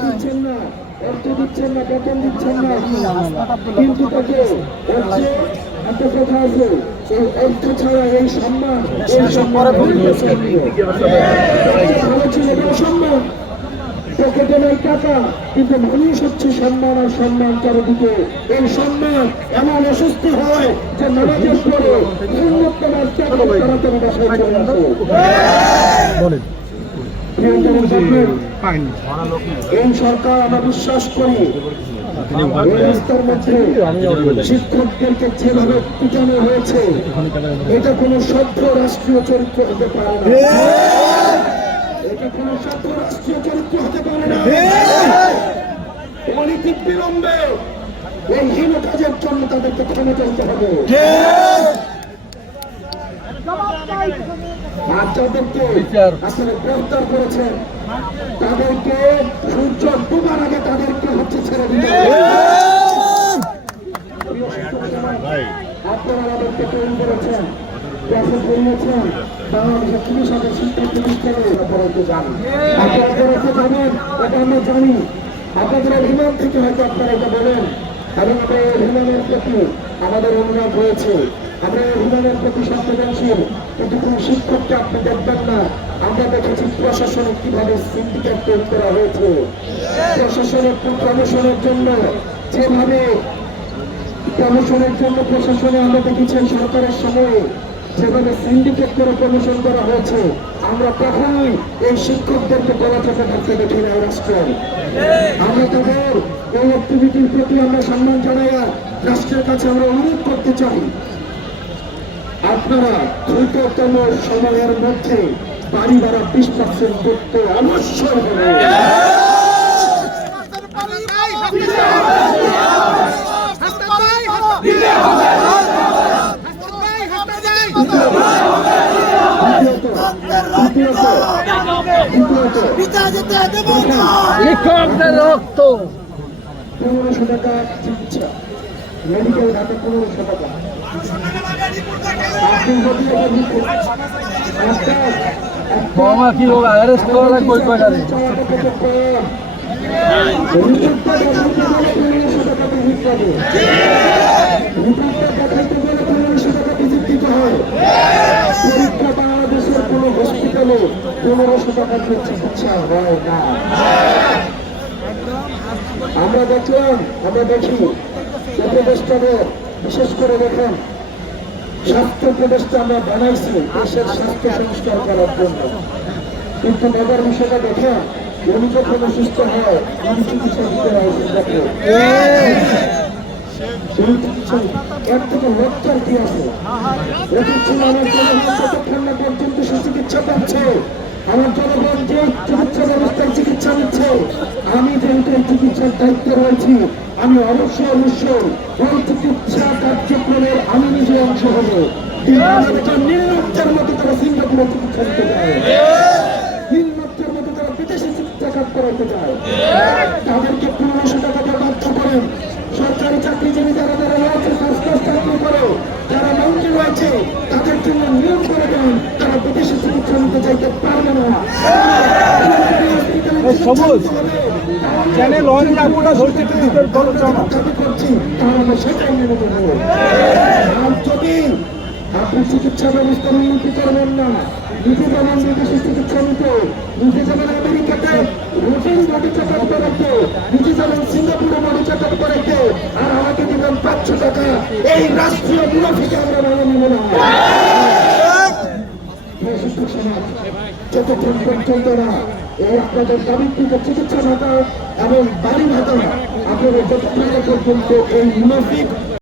দিচ্ছেন না অর্থ দিচ্ছেন না বেতন দিচ্ছেন না। কিন্তু তাকে হচ্ছে একটা কথা আছে এই অর্থ ছাড়া এই সম্মান এই সম্মান ভালো ছিল এটা সম্মান পকেটে নেই টাকা কিন্তু মানুষ হচ্ছে সম্মান আর সম্মান চারিদিকে। এই সম্মান এমন অসুস্থ হয় যে নামাজের পরে উন্নত তাড়াতাড়ি বাসায় চলে আসে। শিক্ষকদেরকে যেভাবে পিটানো হয়েছে, এটা কোনো সভ্য রাষ্ট্রীয় চরিত্র হতে পারে এটা কোনো সভ্য রাষ্ট্রীয় বিলম্বে এই হীন কাজের জন্য তাদেরকে ক্ষমা হবে। যাদেরকে আসলে গ্রেফতার করেছেন। তাদেরকে সূর্য ডুবার আগে তাদেরকে হচ্ছে ছেড়ে দিতে আপনারা আমাদেরকে তৈরি করেছেন বাংলাদেশের পুলিশ শিক্ষা আপনারা যাবেন এটা আমরা জানি। আপনাদের অভিমান থেকে হয়তো আপনারা এটা বলেন। এবং আমরা অভিমানের প্রতি আমাদের অনুরোধ রয়েছে। আমরা অভিমানের প্রতি সংবেদনশীল কিন্তু কোন শিক্ষককে আপনি দেখবেন না। আমরা দেখেছি প্রশাসনে কীভাবে সিন্ডিকেট তৈরি করা হয়েছে। প্রশাসনের প্রমোশনের জন্য যেভাবে প্রমোশনের জন্য প্রশাসনে আমরা দেখেছি সরকারের সময়ে যেভাবে সিন্ডিকেট করে প্রমোশন করা হয়েছে, আমরা কখনোই এই শিক্ষকদেরকে গলা চেপে থাকতে দেখি না রাষ্ট্রে। আমরা তাদের এই অ্যাক্টিভিটির প্রতি আমরা সম্মান জানাই আর রাষ্ট্রের কাছে আমরা অনুরোধ করতে চাই। আপনারা দ্রুততম সময়ের মধ্যে বাড়ি ভাড়া বিশ পার্সেন্ট করতে অবশ্যই হবে। শিক্ষকদের রক্ত পনেরোশো টাকা চিকিৎসা মেডিকেল ঘাটে পনেরোশো টাকা আপনার বাবা কি হোক অ্যারেস্ট করা লাগবে ওই কয়টারে? রিপোর্টটা দেখাইতে গেলে পনেরোশো টাকা ভিজিট পাবে রিপোর্টটা দেখাইতে গেলে পনেরোশো টাকা ভিজিট দিতে হয় পরীক্ষা বাংলাদেশের কোনো হসপিটালে হয় আমরা দেখলাম, আমরা দেখি উপদেষ্টাদের বিশেষ করে দেখেন, স্বাস্থ্য উপদেষ্টা আমরা বানাইছি, দেশের স্বাস্থ্য সংস্কার করার জন্য। কিন্তু মজার বিষয়টা দেখেন, উনি যখন অসুস্থ হয় উনি চিকিৎসা দিতে রাখেন সেই চিকিৎসা এর থেকে লজ্জার কি আছে অতীত ছিল আমার জনগণ ততক্ষণ না পর্যন্ত সে চিকিৎসা পাচ্ছে আমার জনগণ যে চিকিৎসা ব্যবস্থার চিকিৎসা নিচ্ছে আমি যেহেতু এই চিকিৎসার দায়িত্বে রয়েছি আমি অবশ্যই অবশ্যই ওই চিকিৎসা কার্যক্রমের আমি নিজে অংশ হব আমাদের মতো তারা সিঙ্গাপুরে চিকিৎসা দিতে যায় নির্লজ্জের মতো তারা বিদেশে চিকিৎসা কাজ করাতে যায় তাদেরকে পনেরোশো টাকা দিয়ে বাধ্য করেন সরকারি চাকরিজীবী যারা যারা রয়েছে স্বাস্থ্য চাকরি করে যারা মন্ত্রী রয়েছে তাদের জন্য নিয়ম করে দেন তারা বিদেশে চিকিৎসা নিতে চাইতে পারবে না সবুজ চ্যানেল অন রাখবোটা ধরতে একটু ভিতর বলো করছি সেটাই মেনে নেব। যদি আপনি চিকিৎসা ব্যবস্থার উন্নতি করবেন না নিজে বিদেশে চিকিৎসা নিতে। নিজে যেমন আমেরিকাতে রুটিন বডি চেক আপ করাতে নিজে যেমন সিঙ্গাপুরে বডি চেক আপ করাতে আর আমাকে দিবেন পাঁচশো টাকা। এই রাষ্ট্রীয় মুনাফিকে আমরা মেনে নেব না সমাজ, যতক্ষণ পর্যন্ত না এই আপনাদের দাবিকৃত চিকিৎসা ভাতা এবং বাড়ি ভাতা আপনাদের যতক্ষণ পর্যন্ত এই মুনাফিক